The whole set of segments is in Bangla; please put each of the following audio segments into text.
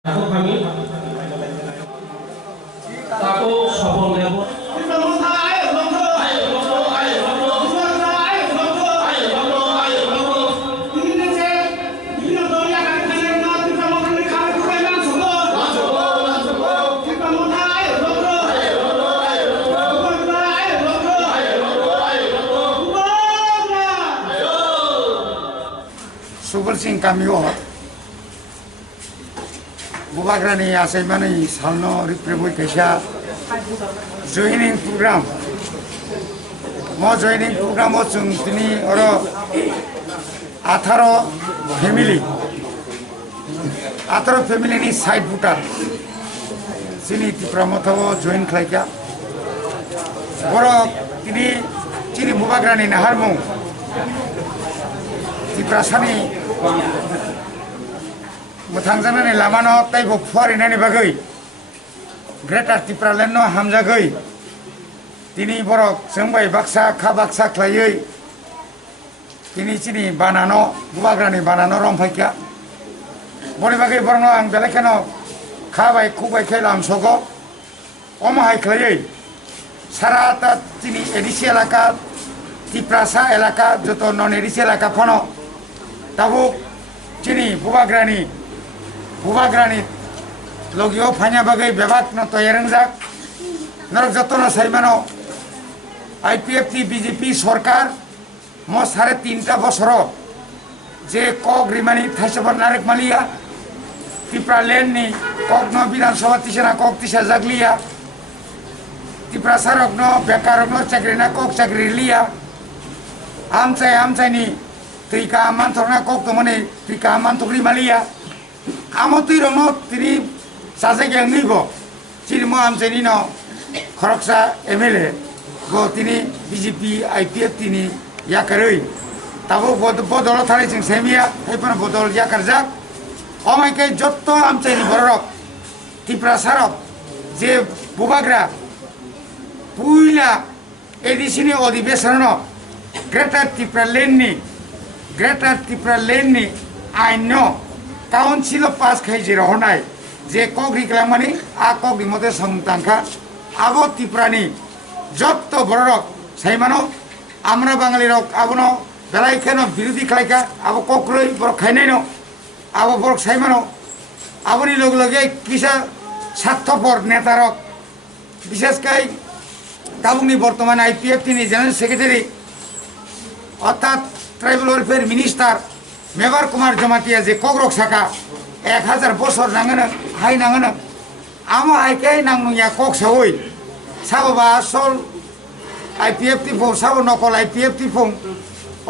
Ako kami tako sabon level Super sing kami Bubagrani asaimani salno ripreboy kaisa joining program mo joining program o chung tini oro 18 family ni side buta sini tipramoto join khlaika oro tini chini Bubagrani naharmu tiprasani Muthangjanani lamano taibo forinani bagai Greater Tipraland no hamjagai tini borok jengbai baksa kha baksa khlaioi tini chini banano Bubagrani banano romphaikia boni bagai borno ang belekano khabai khubai khailam sogo omahai khlaioi sarata tini edisi elaka Tiprasa elaka joto non edisi elaka phono tabu chini Bubagrani logio phanya bagai bebak no toyerang narok jotono saimano IPFT BJP সরকার mo 3.5 বছর যে কক রিমানি থাইসবর নারেক মালিয়া ত্রিপুরা লেন নি কক ন বিধানসভা তিসনা কক তিসা জাগলিয়া ত্রিপুরা সারক ন বেকারক ন চাকরি না কক চাকরি লিয়া আমচাই ni tika amantorna kok to mane tika amantokri malia amoti romo tini sase gyang nigo chiri mo amcheni no khoroksa MLA go tini BJP IPF tini yakaroi tabo bodol thari jing semia haipana bodol yakarjak omai ke jotto amcheni borok Tripura sarok je Bubagra puila edisini odibesano Greater Tripura Lane ni aino council pass khaiji rohonai je kogri klamani a kogri mode samtangkha abo Tripurani jotto borok saimano amra bangali rok abono belai kheno birodi khlaika abo kokroi borok khainai no abo borok saimano aboni loge kisa স্বার্থপর নেতারক বিশেষ করে কাবুনি বর্তমান IPF তিনি জেনারেল সেক্রেটারি অর্থাৎ tribal welfare minister Mevar Kumar Jamatia যে কগ্রক শাখা 1000 বছর নাঙানো হাই নাঙানো আমো হাইকে নাংনুয়া কক সাওই সাববা আসল IPF টি ফো সাবো নকল IPF টি ফো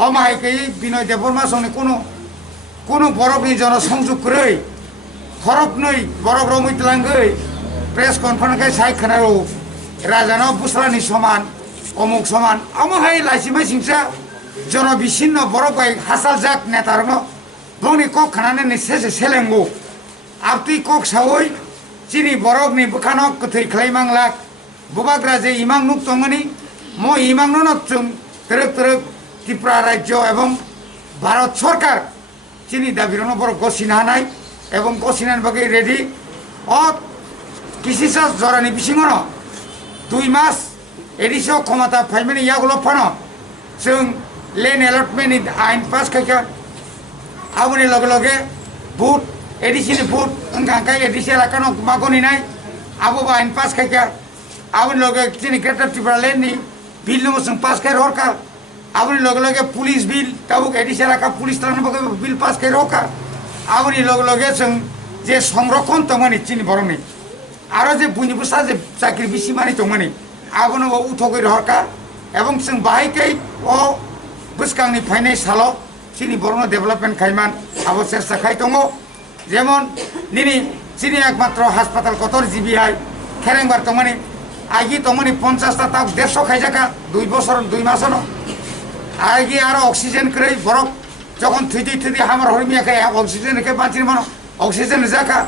অমা হাইকে বিনয় দেববর্মা সঙ্গে কোনো বরফনি জনসংযোগ করে খরক নই বরফ রমিতলাঙ্গৈ প্রেস কনফারেন্স সাই খানারো রাজানো বুসলানি সমান অমুক সমান আমো হাই লাইসিমাই সিংসা জনবিচ্ছিন্ন বরফ গাই হাসাল জাক নেতারনো বংনি কক খানানে নিশেষে সেলেঙ্গো আপনি কক সাওই চিনি বরফনি বুখানক কথৈ খ্লাইমাংলাক বুবাগ্রা যে ইমাং নুক তংমানি মো ইমাং নচুম তরক ত্রিপুরা রাজ্য এবং ভারত সরকার চিনি দাবিরনো বড় গসিনা হানাই এবং গসিনান বাকি রেডি অ কিসিসা জরানি বিসিংনো 2 মাস এডিসো ক্ষমতা ফাইমানি ইয়াগুলো ফানো जों लेन एलटमेंट आइन पास खायखा आबनि लगे भोट एडिसिनि भोट अंगांका एडिसि एलाकानो मागनि नाय आबो आइन पास खायखा आबनि लगे जोंनि ग्रेटर त्रिपुरा लेननि बिल नो जों पास खाय रका आबनि लगे पुलिस बिल ताबुक एडिसि एलाका पुलिस थानो बगे बिल पास खाय रका आबनि लगे जों जे संरक्षण तमानि चिनि बरनि आरो जे बुनिबो साजे चाकरि बिसि मानि तमानि आबनो उठगै रका এবং जों बाहायकै अ बुसकांनि फाइनाय सालो चिनि बरनो डेभेलपमेंट खायमान आबो चेष्टा खाय दङ जेमन निनि चिनि एकमात्र हासपाताल कतर जिबिहाय खेरेंबार तमानि आगि तमानि 50 ता ताक 150 खायजाका 2 বছর 2 মাসनो आगि आरो अक्सिजेन क्रै बरक যখন থুদি হামার হরিমিয়া খায় অক্সিজেন কে বাঁচির মানো অক্সিজেন জাকা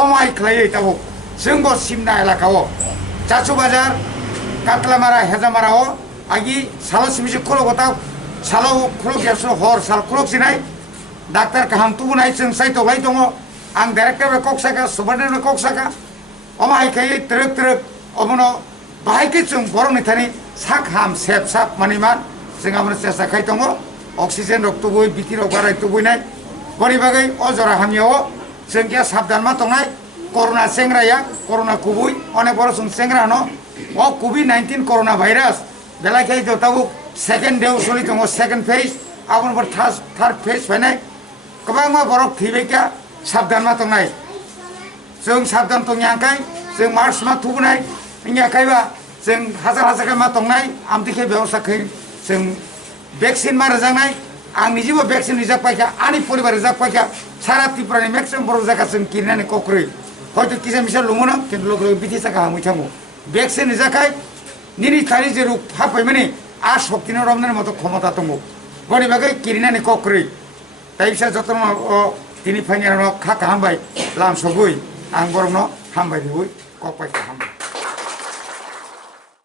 অমাই খ্লাই তাবো जोंबो सिमना एलाकाओ चाचु बाजार कातलामारा हेजामाराओ आगि सालो सिमिसे खोलो गता सालो खोलो गेसो हर साल खोलो सिनाय डाक्टर काहाम तुबुनाय जों साइतो लाई दङ आं डाइरेक्टर कक साका सुबारदेव कक साका अमा हायखायै ट्रक ट्रक अमनो बाहायके जों बरं निथानि साक हाम सेब साब माने मा जों आमनो सेसा खाय दङ अक्सिजेन रक तुबुय बिति रक बाराय तुबुयनाय बनि बागै अजरा हामियाव जों क्या साबधान मा दंनाय कोरोना सेंग्राया कोरोना कुबुय अनेक बर जों सेंग्रा न अ कोविड-19 कोरोना भाइरास बेलाखाय जताबु सेकेन्ड देव सलि दङ सेकेन्ड फेज आबन बर थार्ड फेज फैनाय गोबां मा बरक थैबायका साबधान मा दंनाय जों साबधान दंयाखाय जों मार्च मा थुबनाय इयाखायबा जों हाजार हाजार मा दंनाय आमदिखे बेबस्था खै जों भेक्सिन मा रजांनाय आं निजेबो भेक्सिन रिजाक पाइका आंनि परिबार रिजाक पाइका सारा त्रिपुरानि मेक्सिमाम बर' जायगा जों किरनानै कक्रै हयতো किसा मिसा लुमोनो किन्तु लोगो लोगो बिदि जायगा हामै थांगौ भेक्सिन रिजाखाय निनि थारि जे रुप हाफायमाने आ शक्तिनो रमनानि मतो क्षमता दंगौ बनि बागै किरनानै कक्रै ताइ फिसा जतन दिनै फाइनाल खा हामबाय लाम सबै आं बरंनो हामबाय देवै कक पाइका हामबाय